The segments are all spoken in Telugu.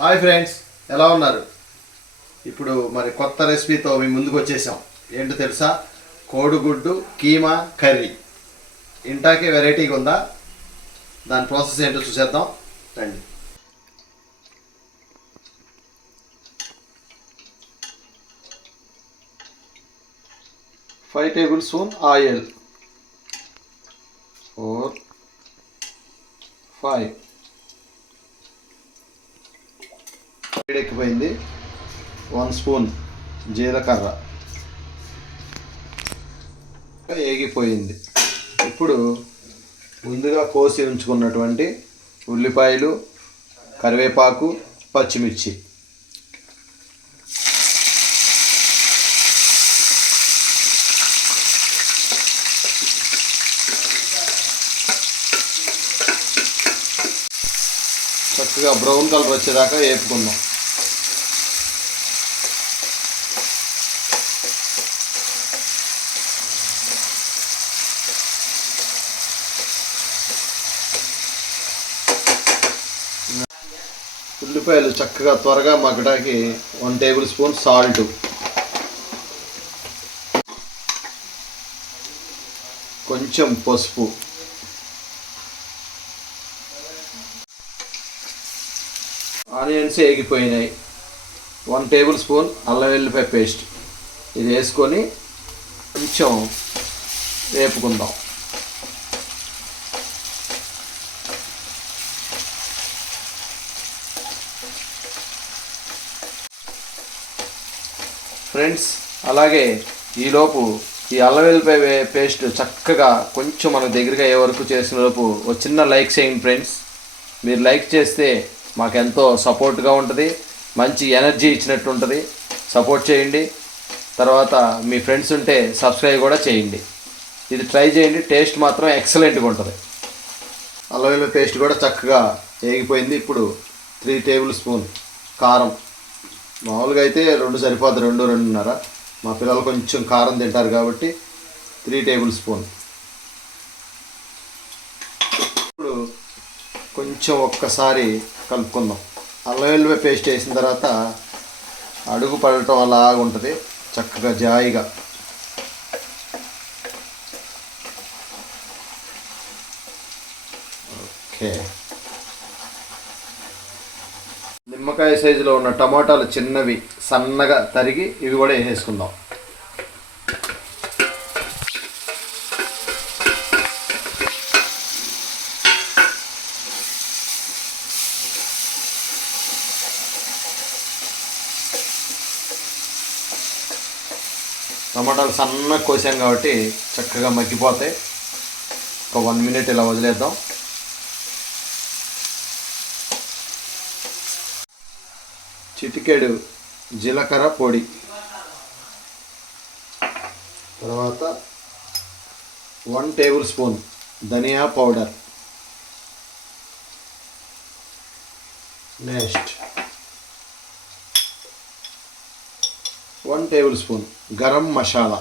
హాయ్ ఫ్రెండ్స్, ఎలా ఉన్నారు? ఇప్పుడు మరి కొత్త రెసిపీతో మీ ముందుకు వచ్చేసాం. ఏంటో తెలుసా? కోడిగుడ్డు కీమా కర్రీ. ఇంటాకే వెరైటీగా ఉందా? దాని ప్రాసెస్ ఏంటో చూసేద్దాం రండి. 5 టేబుల్ స్పూన్ ఆయిల్. 4 5 వేడెక్కిపోయింది. 1 స్పూన్ జీలకర్ర ఏగిపోయింది. ఇప్పుడు ముందుగా కోసి ఉంచుకున్నటువంటి ఉల్లిపాయలు, కరివేపాకు, పచ్చిమిర్చి చక్కగా బ్రౌన్ కలర్ వచ్చేదాకా వేపుకుందాం. ఉల్లిపాయలు చక్కగా త్వరగా మగ్గడానికి 1 టేబుల్ స్పూన్ సాల్ట్, కొంచెం పసుపు, ఆనియన్స్ వేగిపోయినాయి. 1 టేబుల్ స్పూన్ అల్లం వెల్లిపాయ పేస్ట్ ఇది వేసుకొని కొంచెం వేపుకుందాం. ఫ్రెండ్స్, అలాగే ఈలోపు ఈ అల్లం వెల్లిపాయ పేస్ట్ చక్కగా కొంచెం మన దగ్గరగా అయ్యే వరకు చేసినలోపు ఒక చిన్న లైక్ చేయండి ఫ్రెండ్స్. మీరు లైక్ చేస్తే మాకెంతో సపోర్ట్గా ఉంటుంది, మంచి ఎనర్జీ ఇచ్చినట్టు ఉంటుంది. సపోర్ట్ చేయండి. తర్వాత మీ ఫ్రెండ్స్ ఉంటే సబ్స్క్రైబ్ కూడా చేయండి. ఇది ట్రై చేయండి, టేస్ట్ మాత్రం ఎక్సలెంట్గా ఉంటుంది. అల్లం వెల్లిపాయ పేస్ట్ కూడా చక్కగా వేగిపోయింది. ఇప్పుడు 3 టేబుల్ స్పూన్ కారం. మామూలుగా అయితే 2 సరిపోతుంది, 2-2.5. మా పిల్లలు కొంచెం కారం తింటారు కాబట్టి 3 టేబుల్ స్పూన్. ఇప్పుడు కొంచెం ఒక్కసారి కలుపుకుందాం. అల్లం వెల్లిపాయ పేస్ట్ వేసిన తర్వాత అడుగు పడటం అలాగా ఉంటుంది, చక్కగా జాయిగా. ఓకే. నిమ్మకాయ సైజులో ఉన్న టమాటాలు చిన్నవి సన్నగా తరిగి ఇవి కూడా వేసేసుకుందాం. టమాటాలు సన్నగా కోసాం కాబట్టి చక్కగా మగ్గిపోతాయి. ఒక 1 మినిట్ ఇలా వదిలేద్దాం. చిటికెడు జీలకర్ర పొడి, తర్వాత 1 టేబుల్ స్పూన్ ధనియా powder, next 1 tablespoon garam masala.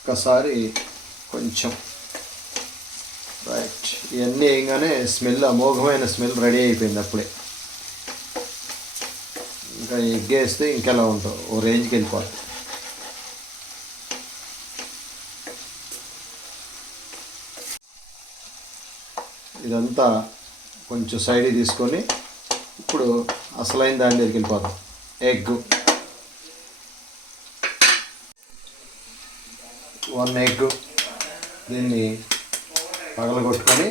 ఒకసారి కొంచెం రైట్. ఇవన్నీ వేయగానే స్మెల్, అమోఘమైన స్మెల్ రెడీ అయిపోయింది అప్పుడే. ఇంకా ఎగ్ వేస్తే ఇంకెలా ఉంటుంది, ఓ రేంజ్కి వెళ్ళిపోతుంది. ఇదంతా కొంచెం సైడ్ తీసుకొని ఇప్పుడు అసలైన దాని దగ్గరికి వెళ్ళిపోతాం. ఎగ్ 1 ఎగ్, దీన్ని పగలగొట్టుకొని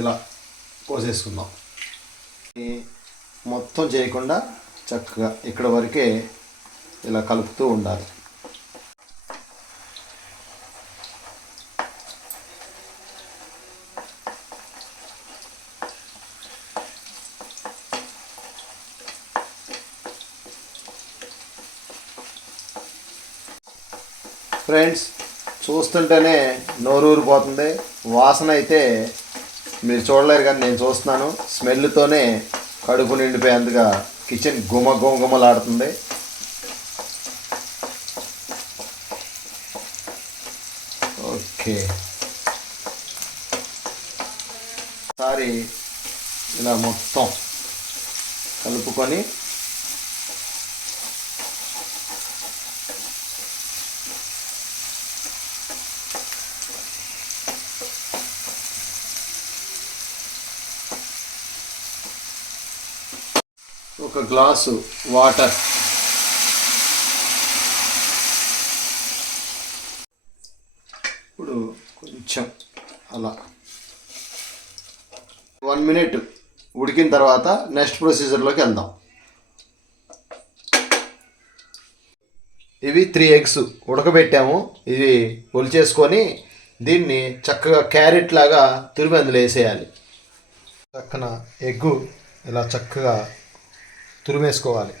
ఇలా కోసేసుకుందాం. మొత్తం చేయకుండా చక్కగా ఇక్కడ వరకే ఇలా కలుపుతూ ఉండాలి. ఫ్రెండ్స్, చూస్తుంటేనే నోరూరిపోతుంది. వాసన అయితే మీరు చూడలేరు కానీ నేను చూస్తున్నాను. స్మెల్తోనే కడుపు నిండిపోయేందుగా కిచెన్ గుమలాడుతుంది. ఓకే, ఒకసారి ఇలా మొత్తం కలుపుకొని ఒక గ్లాసు వాటర్, ఇప్పుడు కొంచెం అలా 1 మినిట్ ఉడికిన తర్వాత నెక్స్ట్ ప్రొసీజర్లోకి వెళ్దాం. ఇవి 3 ఎగ్స్ ఉడకబెట్టాము. ఇవి ఒలిచేసుకొని దీన్ని చక్కగా క్యారెట్ లాగా తురిమి అందులో వేసేయాలి. పక్కన ఎగ్గు ఇలా చక్కగా తురిమేసుకోవాలి,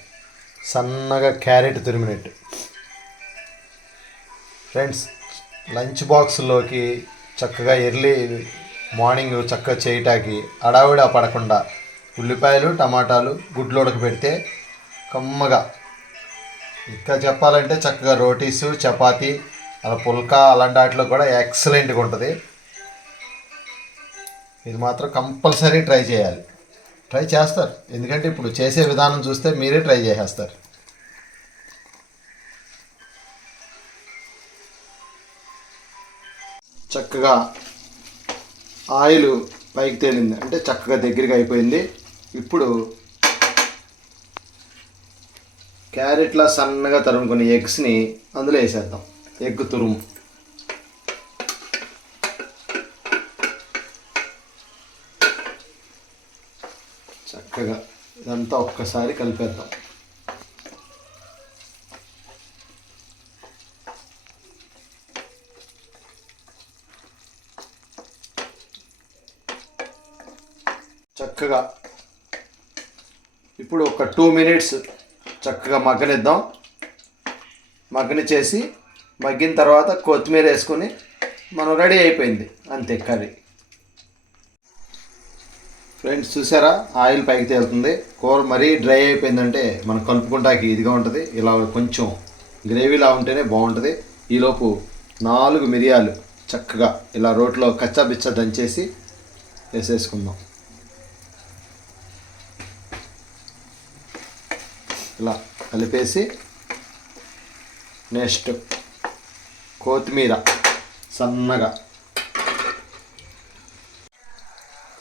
సన్నగా క్యారెట్ తురిమినట్టు. ఫ్రెండ్స్, లంచ్ బాక్స్లోకి చక్కగా ఎర్లీ మార్నింగ్ చక్కగా చేయటానికి అడావిడా పడకుండా ఉల్లిపాయలు, టమాటాలు, గుడ్లు ఉడకబెడితే కమ్మగా, ఇంకా చెప్పాలంటే చక్కగా రోటీసు, చపాతీ, అలా పుల్కా అలాంటి వాటిలో కూడా ఎక్సలెంట్గా ఉంటుంది. ఇది మాత్రం కంపల్సరీ ట్రై చేయాలి. ట్రై చేస్తారు, ఎందుకంటే ఇప్పుడు చేసే విధానం చూస్తే మీరే ట్రై చేసేస్తారు. చక్కగా ఆయిల్ పైకి తేలింది అంటే చక్కగా దగ్గరగా అయిపోయింది. ఇప్పుడు క్యారెట్లా సన్నగా తరుముకుని ఎగ్స్ని అందులో వేసేద్దాం. ఎగ్ తురుము చక్కగా ఇదంతా ఒక్కసారి కలిపేద్దాం. చక్కగా ఇప్పుడు ఒక 2 మినిట్స్ చక్కగా మగ్గనిద్దాం. మగ్గనిచ్చేసి మగ్గిన తర్వాత కొత్తిమీర వేసుకొని మనం రెడీ అయిపోయింది, అంతే కర్రీ. ఫ్రెండ్స్, చూసారా ఆయిల్ పైకి తేలుతుంది. కూర మరీ డ్రై అయిపోయిందంటే మనం కలుపుకుంటాకి ఇదిగా ఉంటుంది. ఇలా కొంచెం గ్రేవీలా ఉంటేనే బాగుంటుంది. ఈలోపు 4 మిరియాలు చక్కగా ఇలా రోట్లో కచ్చాబిచ్చా దంచేసి వేసేసుకుందాం. ఇలా కలిపేసి నెక్స్ట్ కొత్తిమీర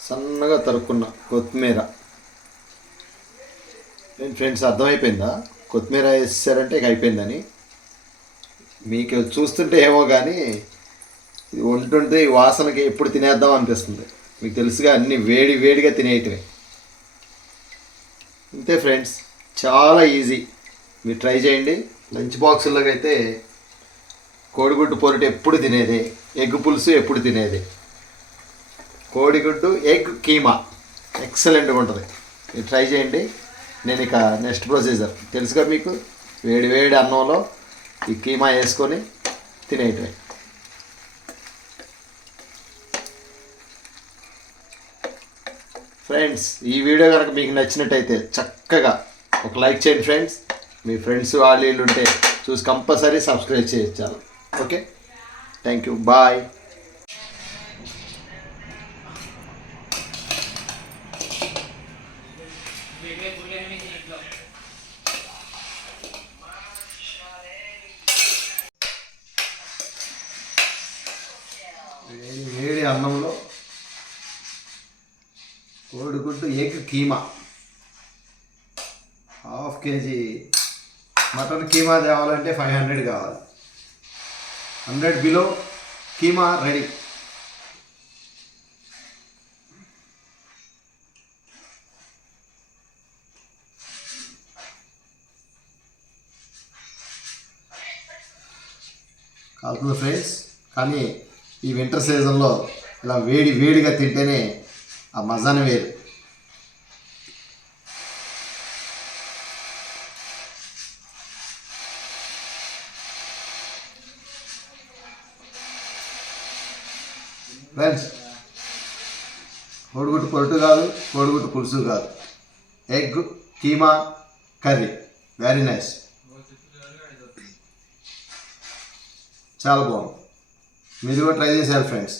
సన్నగా తరుక్కున్న కొత్తిమీర. ఫ్రెండ్స్, అర్థమైపోయిందా? కొత్తిమీర వేసారంటే ఇక అయిపోయిందని. మీకు చూస్తుంటే ఏమో కానీ ఇది వంటుంటే ఈ వాసనకి ఎప్పుడు తినేద్దాం అనిపిస్తుంది. మీకు తెలుసుగా అన్నీ వేడిగా తినేయటమే. అంతే ఫ్రెండ్స్, చాలా ఈజీ. మీరు ట్రై చేయండి. లంచ్ బాక్సుల్లోకి అయితే కోడిగుడ్డు పొరటు ఎప్పుడు తినేదే, ఎగ్ పులుసు ఎప్పుడు తినేదే. కోడిగుడ్డు ఎగ్ కీమా ఎక్సలెంట్గా ఉంటుంది. మీరు ట్రై చేయండి. నేను ఇక నెక్స్ట్ ప్రొసీజర్ తెలుసుగా మీకు, వేడి అన్నంలో ఈ కీమా వేసుకొని తినేయటమే. ఫ్రెండ్స్, ఈ వీడియో కనుక మీకు నచ్చినట్టయితే చక్కగా ఒక లైక్ చేయండి ఫ్రెండ్స్. మీ ఫ్రెండ్స్ వాళ్ళు ఉంటే చూసి కంపల్సరీ సబ్స్క్రైబ్ చేయొచ్చు. Okay, thank you, bye. వేడి అన్నంలో కోడిగుడ్డు egg keema, ½ KG mutton keema తేవాలంటే 500 కావాలి. 100 బిలో కీమా రెడీ. కాల్తుంది ఫ్రెండ్స్, కానీ ఈ వింటర్ సీజన్లో ఇలా వేడిగా తింటేనే ఆ మజానే వేరు. ఫ్రెండ్స్, కోడిగుడ్డు పొరటు కాదు, కోడిగుడ్డు పులుసు కాదు, egg keema curry, very nice, చాలా బాగుంది. మీరు కూడా ట్రై చేశారు ఫ్రెండ్స్.